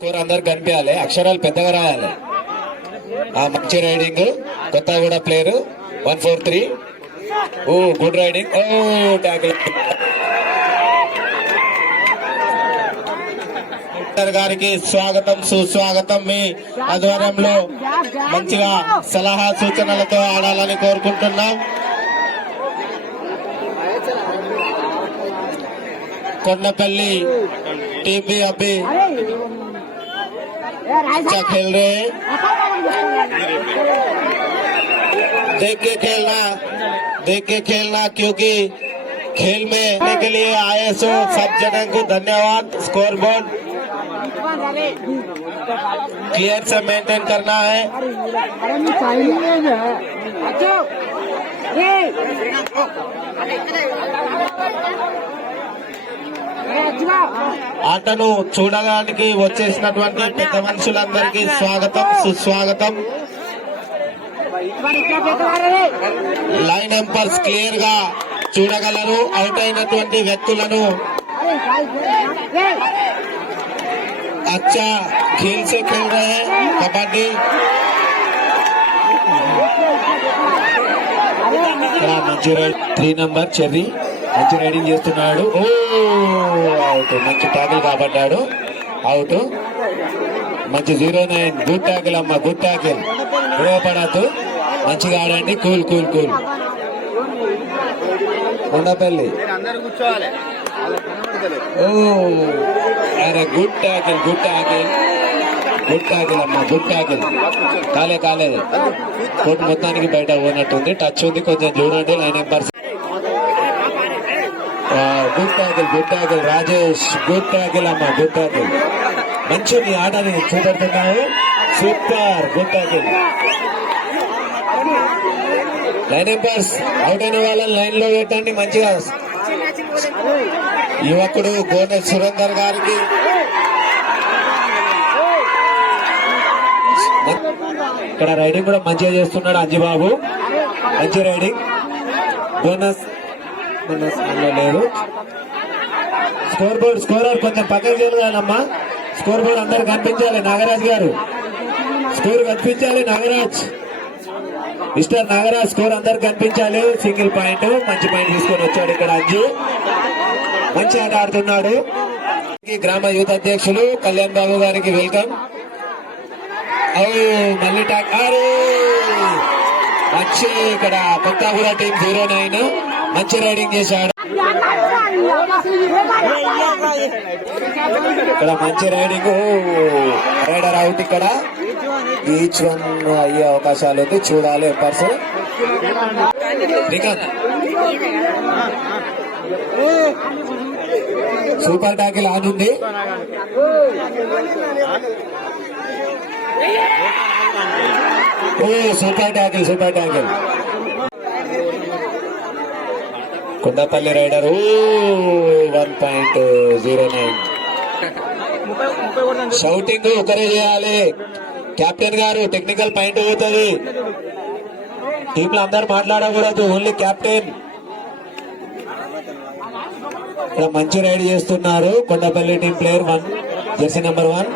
Score అందరు కనిపించాలి, అక్షరాలు పెద్దగా రాయాలి. మంచి రైడింగ్, కొత్తగూడ ప్లేయర్ 143. ఓ గుడ్ రైడింగ్. ఓ ట్యాకిల్ గారికి స్వాగతం సుస్వాగతం. మీ ఆధ్వర్యంలో మంచిగా సలహా సూచనలతో ఆడాలని కోరుకుంటున్నాం. కొండపల్లి टीम भी अभी अच्छा खेल रहे हैं. देख के खेलना क्योंकि खेल में आने के लिए आए सो सब जगह को धन्यवाद. स्कोर बोर्ड क्लियर से मेंटेन करना है. ఆటను చూడడానికి వచ్చేసినటువంటి పెద్ద మనుషులందరికీ స్వాగతం సుస్వాగతం. లైన్ ఎంపర్స్ క్లియర్ గా చూడగలరు. అవుట్ అయినటువంటి వ్యక్తులను अच्छा खेल से खेल रहे हैं. कबड्डी మంచి 3 నంబర్ చెర్రీ మంచి రైడింగ్ చేస్తున్నాడు. ఓ అవుట్, మంచి ట్యాకిల్ కాబట్టాడు. అవుట్, మంచి 09. గుడ్ ట్యాకిల్ అమ్మ, గుడ్ ట్యాకిల్. గొడవపడద్దు, మంచిగా ఆడండి. Cool cool cool. Kondapalli oh అరే good tackle, good tackle, good tackle అమ్మ, గుడ్ ట్యాకిల్. కాలేదు కోర్టు మొత్తానికి బయట పోనట్టుంది. టచ్ ఉంది, కొంచెం చూడండి. Line umpires good tackle Rajesh. Good tackle అమ్మ, గుడ్ ట్యాకిల్. మంచి నీ ఆటని చూపెడుతున్నావు. Super, good tackle. Line umpires out అయిన వాళ్ళని లైన్ లో పెట్టండి. మంచిగా యువకుడు గోనె సురేందర్ గారికి ఇక్కడ రైడింగ్ కూడా మంచిగా చేస్తున్నాడు అంజిబాబు. మంచి రైడింగ్. బోనస్ లేదు. స్కోర్ బోర్డ్ స్కోరర్ కొంచెం పక్కకి చేయగలమ్మా. స్కోర్ బోర్డ్ అందరు కనిపించాలి. నాగరాజ్ గారు స్కోర్ కనిపించాలి. నాగరాజ్, మిస్టర్ నాగరాజ్ స్కోర్ అందరు కనిపించాలి. సింగిల్ పాయింట్, మంచి పాయింట్ తీసుకొని వచ్చాడు ఇక్కడ అంజు. మంచి ఆట ఆడుతున్నాడు. గ్రామ యూత్ అధ్యక్షులు కళ్యాణ్ బాబు గారికి వెల్కమ్. మళ్ళీ టాక్ మంచి ఇక్కడ కొత్తగూడ టీం 09 మంచి రైడింగ్ చేశాడు. ఇక్కడ మంచి రైడింగ్. Raider out. ఇక్కడ ఈచ్ వన్ అయ్యే అవకాశాలు ఉంది, చూడాలి. పర్స్ సూపర్ టాకిల్ ఆన్ ఉంది. Oh super tackle. Kondapalli raider 1.09. Shouting ఒకరే చేయాలి. కెప్టెన్ గారు టెక్నికల్ పాయింట్ అవుతుంది. టీంలో అందరు మాట్లాడకూడదు, ఓన్లీ కెప్టెన్. ఇక్కడ మంచి రైడ్ చేస్తున్నారు Kondapalli team player 1 Jersey number 1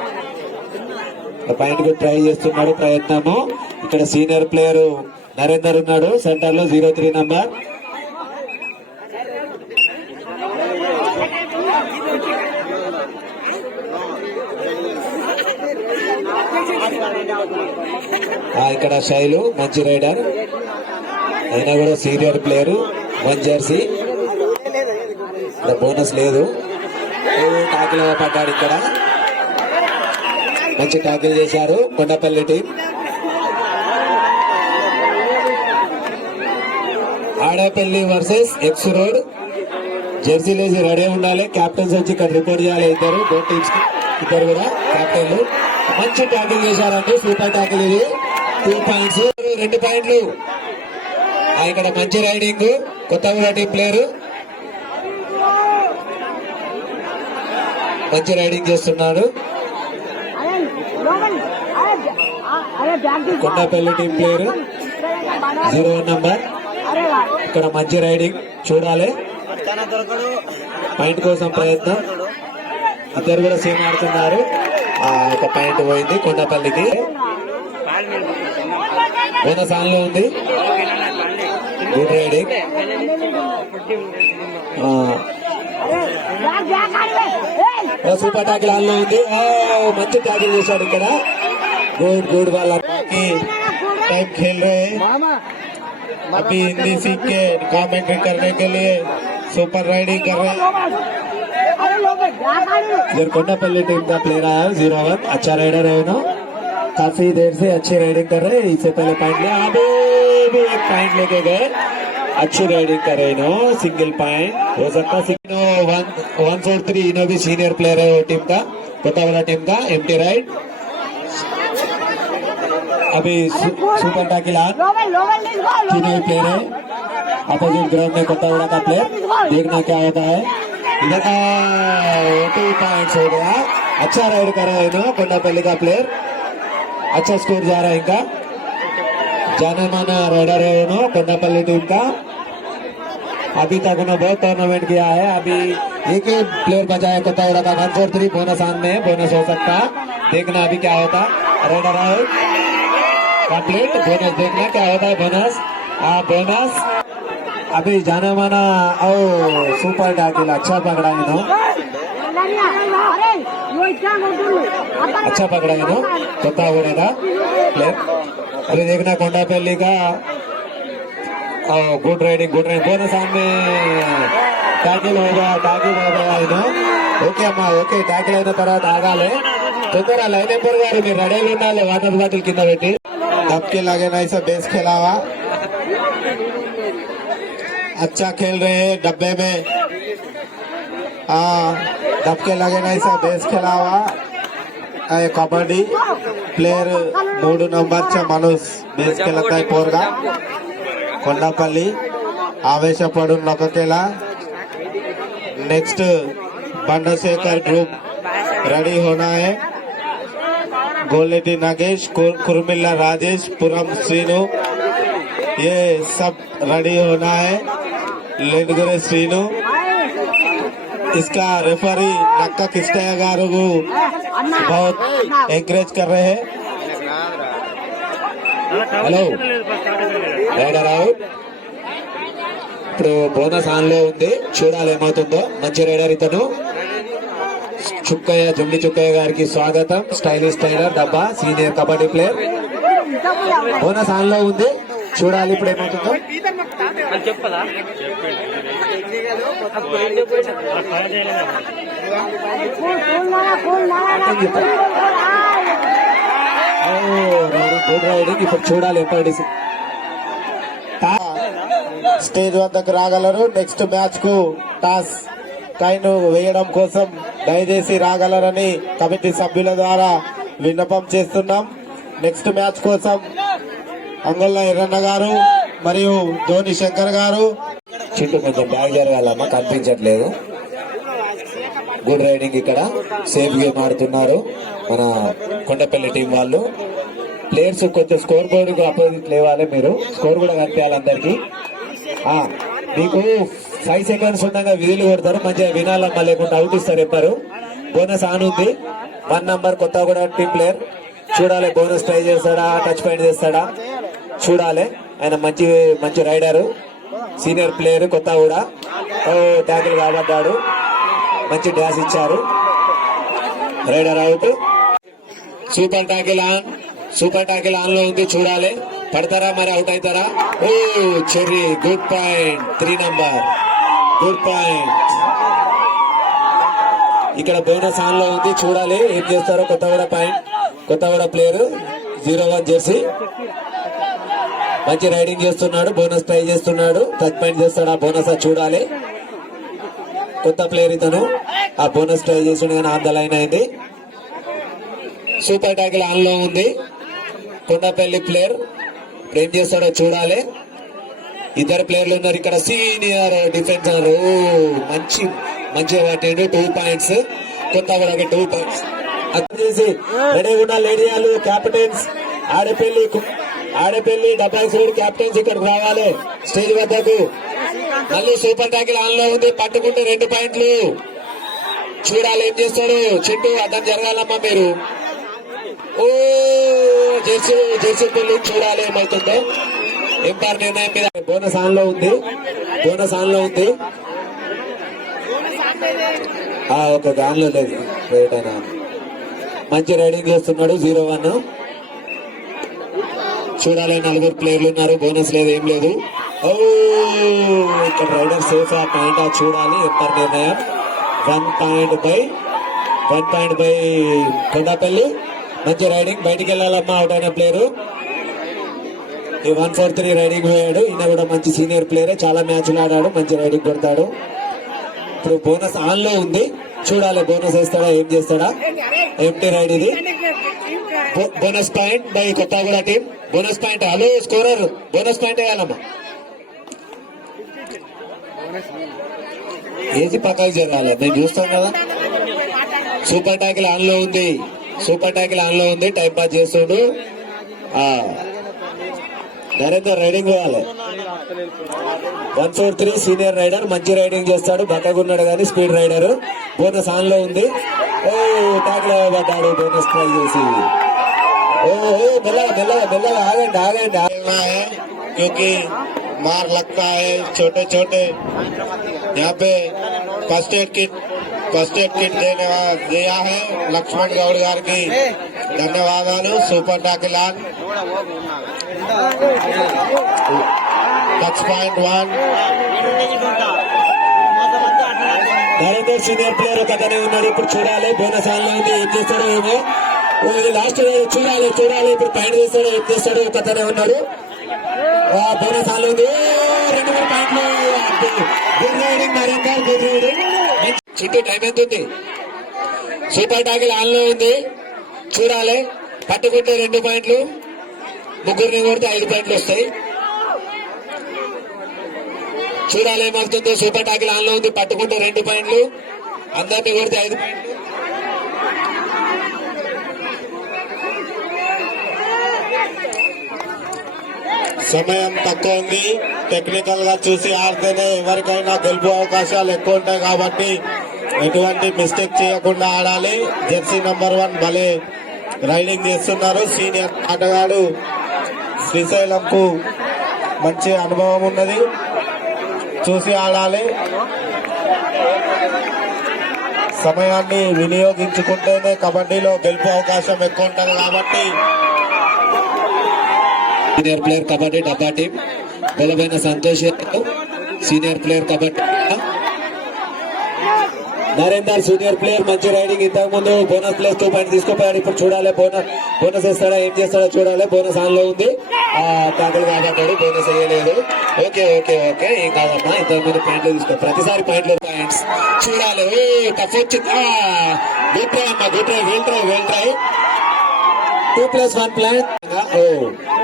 point కు ట్రై చేస్తున్నాడు. ప్రయత్నము. ఇక్కడ సీనియర్ ప్లేయర్ నరేందర్ ఉన్నాడు సెంటర్ లో 03 నంబర్. ఇక్కడ శైలు మంచి రైడర్, అయినా కూడా సీనియర్ ప్లేయర్ 1 జెర్సీ. ఇక్కడ బోనస్ లేదు. టాకిల్ పడ్డాడు. ఇక్కడ మంచి టాకిల్ చేశారు Kondapalli team. Adapalli versus X road. Jersey లేసి రెడీ ఉండాలి. క్యాప్టెన్స్ వచ్చి ఇక్కడ రిపోర్ట్ చేయాలి. ఇద్దరు బోత్ టీమ్స్ ఇద్దరు కూడా క్యాప్టెన్లు. మంచి టాకిల్ చేశారండి. సూపర్ టాకిల్ ఇది. 2 పాయింట్స్, 2 పాయింట్లు. ఇక్కడ మంచి రైడింగ్. కొత్తగూడ టీం ప్లేయర్ మంచి రైడింగ్ చేస్తున్నాడు. Kondapalli team player 01 number. ఇక్కడ మంచి రైడింగ్ చూడాలి. పాయింట్ కోసం ప్రయత్నం. ఇద్దరు కూడా సేమ్ ఆడుతున్నారు. ఒక పాయింట్ పోయింది కొండపల్లికి. బోనస్ ఆన్ లో ఉంది. Good riding. Super tackle on లో ఉంది. మంచి టాకిల్ చేశాడు ఇక్కడ. गुड गुड वाला बाकी टाइम खेल रहे हैं अभी हिंदी सीख के कमेंट्री करने के लिए सुपर राइडिंग कर रहे हैं. इधर कोंडापल्ली टीम का प्लेयर आया 0-1. अच्छा राइडर है ना, काफी देर से अच्छी राइडिंग कर रहे हैं. इससे पहले पॉइंट लिया, अभी भी एक पॉइंट लेके गए. अच्छी राइडिंग कर रहे नो, सिंगल पॉइंट हो सकता. 143 इनो भी सीनियर प्लेयर है वो टीम का, कोटा वाला टीम का. एमटी राइड अभी सुपर टैकल ऑन. तीनों ही प्लेयर है अपोजिट ग्राउंड में. कोटावाड़ा का प्लेयर, देखना क्या होता है. इधर 2 पॉइंट्स हो गया. अच्छा राइड कर रहा है ना कोंडापल्ली का प्लेयर. अच्छा स्कोर जा रहा है इनका. जाना माना राइडर है ना कोंडापल्ली टीम का. अभी तक उन्होंने बहुत टूर्नामेंट किया है. अभी एक ही प्लेयर बचा है कोटावाड़ा का. 143 बोनस आन में, बोनस हो सकता. देखना अभी क्या होता. राइडर है कंप्लीट. बोनस देखना क्या होता है. बोनस बोनस अभी जाना माना. ओ सुपर टैकल अच्छा पकड़ा है नो, अच्छा पकड़ा है नो कोटावाड़ा का प्लेयर. अभी देखना कोंडापल्ली का. Good riding, good riding. Bonus सामने टैकल हो गया नो. ఓకే అమ్మా, ఓకే. ట్యాకిల్ అయిన తర్వాత ఆగాలి. తొందర లైన్ నెంబర్ గారు మీరు రెడీగా ఉండాలి. వాటర్ బాటిల్ కింద పెట్టి धक्के लगे ना. ऐसा बेस खेला हुआ. अच्छा खेल रहे हैं डब्बे में. धक्के लगे ना. ऐसा बेस खेला हुआ. Kabaddi player 3 number Manoj base खेलता है पोरगा. కొండపల్లి ఆవేశపడు నొక్కకేలా. नेक्स्ट बंडशेखर ग्रुप रेडी होना है. गोलेटी नागेश, कुर्मिल्ला राजेश, पुरम श्रीनु, ये सब रेडी होना है. लेनगुरे श्रीनु. इसका रेफरी नक्का किस्टయ్య గారు बहुत एंकरेज कर रहे हैं. Hello rider out. ఇప్పుడు బోనస్ ఆన్ లో ఉంది, చూడాలి ఏమవుతుందో. మంచి రైడర్ ఇతను. చుక్కయ్య, జుమ్మి చుక్కయ్య గారికి స్వాగతం. స్టైలిష్ టైలర్ డబ్బా, senior kabaddi player. Bonus on లో ఉంది, చూడాలి ఇప్పుడు ఏమవుతుందో. Good riding. ఇప్పుడు చూడాలి ఎప్పటి స్టేజ్ వద్దకు రాగలరు. నెక్స్ట్ మ్యాచ్ కు టాస్ కాయిన్ వేయడం కోసం దయచేసి రాగలరని కమిటీ సభ్యుల ద్వారా విన్నపం చేస్తున్నాం. నెక్స్ట్ మ్యాచ్ కోసం అంగొల్ల ఎర్రన్న గారు మరియు ధోని శంకర్ గారు. చుట్టూ కొంచెం బ్యాగ్ జరగాలమ్మా, కనిపించట్లేదు. Good riding. ఇక్కడ సేఫ్ గేమ్ ఆడుతున్నారు మన కొండపల్లి టీం వాళ్ళు. ప్లేయర్స్ కొంచెం స్కోర్ బోర్డు అపోజిట్ లేవాలి. మీరు స్కోర్ కూడా కనిపించాలి అందరికి. మీకు 5 సెకండ్స్ ఉండగా విధులు కొడతారు. మంచిగా వినాలమ్మా, లేకుండా అవుట్ ఇస్తారు ఎప్పారు. బోనస్ ఆన్ ఉంది. 1 నంబర్ కొత్తగూడ టీం ప్లేయర్. చూడాలి బోనస్ ట్రై చేస్తాడా, టచ్ పాయింట్ చేస్తాడా చూడాలి. ఆయన మంచి raider, senior player Kothaguda. Tackle కాబడ్డాడు, మంచి డాష్ ఇచ్చారు. Raider out. Super tackle on. Super tackle on లో ఉంది, చూడాలి పడతారా మరి అవుట్ అవుతారా. Oh Cherry, good point. 3 number, good point. ఇక్కడ బోనస్ ఆన్ లో ఉంది, చూడాలి ఏం చేస్తారో. Kothaguda point, Kothaguda player 01 jersey. మంచి రైడింగ్ చేస్తున్నాడు, బోనస్ ట్రై చేస్తున్నాడు. టచ్ పాయింట్ చేస్తాడు, ఆ బోనస్ చూడాలి. కొత్త ప్లేయర్ ఇతను. ఆ బోనస్ ట్రై చేస్తుండే కానీ ఆన్ ద లైన్ అయింది. సూపర్ ట్యాకిల్ ఆన్ లో ఉంది. కొండపల్లి ప్లేయర్ ఏం చేస్తాడో చూడాలి. 2 ప్లేయర్లు ఉన్నారు ఇక్కడ. సీనియర్ డిఫెన్సర్ మంచిగా పట్టిండు. 2 పాయింట్స్. కొత్తగూడకి 2 పాయింట్స్. చేసి రెడీ ఉన్న లేడీయాలు, క్యాప్టెన్స్, ఆడపల్లి 76 క్యాప్టెన్స్ ఇక్కడికి రావాలి స్టేజ్ వద్దకు. మళ్ళీ సూపర్ ట్యాకిల్ ఆన్ లో ఉంది, పట్టుకుంటే 2 పాయింట్లు. చూడాలి ఏం చేస్తాడు చింటూ, అడ్డం జరగాలమ్మా మీరు. ఓ జెర్సీ పెళ్లి చూడాలి ఏమవుతుందో. ఎంపైర్ నిర్ణయం మీద బోనస్ ఆన్ లో ఉంది, బోనస్ ఆన్ లో ఉంది. ఓకే ఆన్ లో లేదు, రైట్ అయినా మంచి రైడింగ్ చేస్తున్నాడు. 0-1 చూడాలి. 4 ప్లేయర్లు ఉన్నారు, బోనస్ లేదు ఏం లేదు. ఓ ఇక్కడ రైడర్ సేఫ్ ఆ పాయింట్ చూడాలి. ఎంపైర్ నిర్ణయం 1 పాయింట్ బై కొండపల్లి. మంచి రైడింగ్, బయటికి వెళ్ళాలమ్మా అవుట్ అయిన ప్లేయరు. ఈ 143 రైడింగ్ పోయాడు. ఈయన కూడా మంచి సీనియర్ ప్లేయరే, చాలా మ్యాచ్లు ఆడాడు, మంచి రైడింగ్ కొడతాడు. ఇప్పుడు బోనస్ ఆన్ లో ఉంది, చూడాలి బోనస్ వేస్తాడా ఏం చేస్తాడా. ఎంటీ రైడ్ ఇది. Bonus point by Kothaguda team. Bonus point. Hello scorer, bonus point వేయాలమ్మా. ఏది పక్కకి జరగాలి, నేను చూస్తాను కదా. సూపర్ ట్యాకిల్ ఆన్ లో ఉంది, సూపర్ ట్యాకిల్ ఆన్ లో ఉంది. టైం పాస్ చేస్తుండు. నరేందర్ రైడింగ్ పోవాలి. 143 సీనియర్ రైడర్, మంచి రైడింగ్ చేస్తాడు, బక్కగున్నాడు కానీ స్పీడ్ రైడర్. బోనస్ ఆన్ లో ఉంది. ఓ ట్యాకిల్ పడ్డాడు, బోనస్ ట్రై చేసి. ఓ మెల్లగా ఆగండి. क्योंकि मार लगता है छोटे छोटे। यहाँ पे फर्स्ट एड किट दिया है लक्ष्मण गौड़ गार की ధన్యవాదాలు. Super tackle on. Touch point 1. Narender senior player ఒకతనే ఉన్నాడు. ఇప్పుడు చూడాలి బోనస్ ఆన్ లో ఉంది, ఏం చేస్తాడో ఏమో. లాస్ట్ చూడాలి. ఇప్పుడు పాయింట్ చేస్తాడో ఏం చేస్తాడో ఒకతనే ఉన్నాడు. బోనస్ ఆన్ లో ఉంది. 2 పాయింట్లు. Good riding Narender, good riding. చుట్టూ టైం ఎంత ఉంది? సూపర్ టాకిల్ ఆన్ లో ఉంది, చూడాలి. పట్టుకుంటే 2 పాయింట్లు, ముగ్గురిని కొడితే 5 పాయింట్లు వస్తాయి. చూడాలి ఏమవుతుందో. సూపర్ టాకిల్ ఆన్ లో ఉంది, పట్టుకుంటే 2 పాయింట్లు, అందరినీ కొడితే 5 పాయింట్లు. సమయం తక్కువ ఉంది, టెక్నికల్ గా చూసి ఆడితేనే ఎవరికైనా గెలుపు అవకాశాలు ఎక్కువ ఉంటాయి కాబట్టి ఎటువంటి మిస్టేక్ చేయకుండా ఆడాలి. జెర్సీ నంబర్ 1 భలే రైడింగ్ చేస్తున్నారు. సీనియర్ ఆటగాడు, శ్రీశైలంకు మంచి అనుభవం ఉన్నది, చూసి ఆడాలి. సమయాన్ని వినియోగించుకుంటేనే కబడ్డీలో గెలుపు అవకాశం ఎక్కువ ఉంటుంది కాబట్టి. సీనియర్ ప్లేయర్ కబడ్డీ డబ్బా టీం బలమైన Santosh senior player kabaddi. Narender senior player, మంచి రైడింగ్. ఇంతకు ముందు బోనస్ ప్లేస్ 2 పాయింట్ తీసుకుపోయాడు. ఇప్పుడు చూడాలి బోనస్ వేస్తాడా ఏం చేస్తాడో చూడాలి. బోనస్ ఆన్ లో ఉంది. టాకిల్ కాబట్టాడు, బోనస్ వేయలేదు. ఓకే ఏం కాదమ్మా, ఇంతకు ముందు పాయింట్లు తీసుకో, ప్రతిసారి పాయింట్స్ చూడాలి. టఫ్ వచ్చింది. గుడ్ ట్రై అమ్మా, good try, well try. 2+1 plan.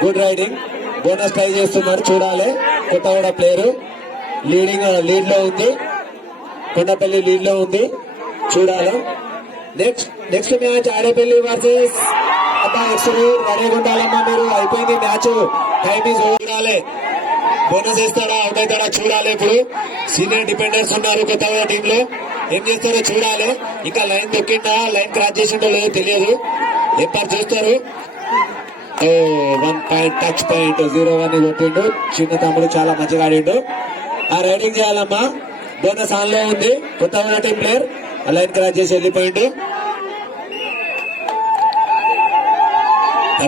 Good riding, bonus try చేస్తున్నారు, చూడాలి. కొత్తగూడ ప్లేయర్ లీడ్ లో ఉంది, కొండపల్లి లీడ్ లో ఉంది, చూడాలి. నెక్స్ట్ మ్యాచ్ ఆడేపల్లి వర్సెస్ రెడీగా ఉండాలమ్మా మీరు. అయిపోయింది మ్యాచ్, టైం ఈజ్ చూడాలి. బోనస్ వేస్తాడా అవుట్ అవుతాడా చూడాలి. ఇప్పుడు సీనియర్ డిపెండర్స్ ఉన్నారు కొత్తగా టీమ్ లో, ఏం చేస్తారో చూడాలి. ఇంకా లైన్ దొక్కిండా, లైన్ క్రాస్ చేసిండో లేదో తెలియదు, ఎప్పుడు చూస్తారు. 1 పాయింట్ టచ్ పాయింట్ 0-1 కొట్టిండు. చిన్న తమ్ముడు చాలా మంచిగా ఆడిండు. రైడింగ్ చేయాలమ్మా. బోనస్ ఆన్ లో ఉంది. కొత్తగా టీం ప్లేయర్ లైన్ క్రాస్ చేసి వెళ్ళిపోయిండు.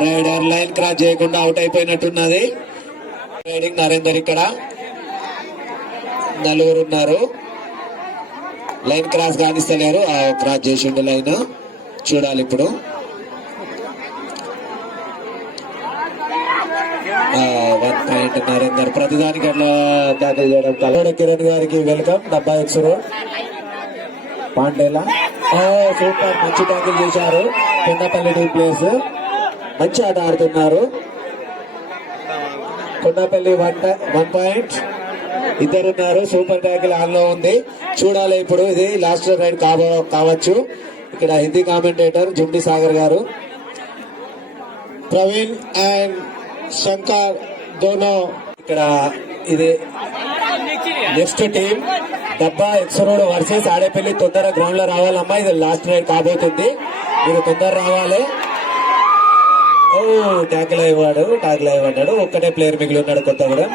రైడర్ లైన్ క్రాస్ చేయకుండా అవుట్ అయిపోయినట్టున్నది. రైడింగ్ నరేందర్. ఇక్కడ 4 ఉన్నారు, లైన్ క్రాస్ కానిస్తలేరు. క్రాస్ చేసిండు లైన్, చూడాలి ఇప్పుడు. 1 పాయింట్ నరేందర్. ప్రతిదానికి అట్లా ట్యాకిల్ చేయడం. కల్లోడ కిరణ్ గారికి వెల్కమ్. డబ్బా ఎక్స్ పాండేలా సూపర్, మంచి ట్యాకిల్ చేశారు. కొండపల్లి టీం ప్లేయర్స్ మంచి ఆట ఆడుతున్నారు. కొండపల్లి 1 పాయింట్, ఇద్దరున్నారు. సూపర్ ట్యాకిల్ ఆన్ లో ఉంది, చూడాలి ఇప్పుడు. ఇది లాస్ట్ రైడ్ కావచ్చు. ఇక్కడ హిందీ కామెంటేటర్ జుమ్డి సాగర్ గారు. ప్రవీణ్ అండ్ శంకర్ దోనో. ఇక్కడ ఇది నెక్స్ట్ టీం డబ్బా ఎక్స్ రోడ్ వర్సెస్ ఆడేపల్లి. తొందర గ్రౌండ్ లో రావాలమ్మా, ఇది లాస్ట్ రైడ్ కాబోతుంది, మీరు తొందర రావాలి. ఓ ట్యాకిల్ అయ్యాడు, ఒక్కటే ప్లేయర్ మిగిలి ఉన్నాడు కొత్తగూడెం.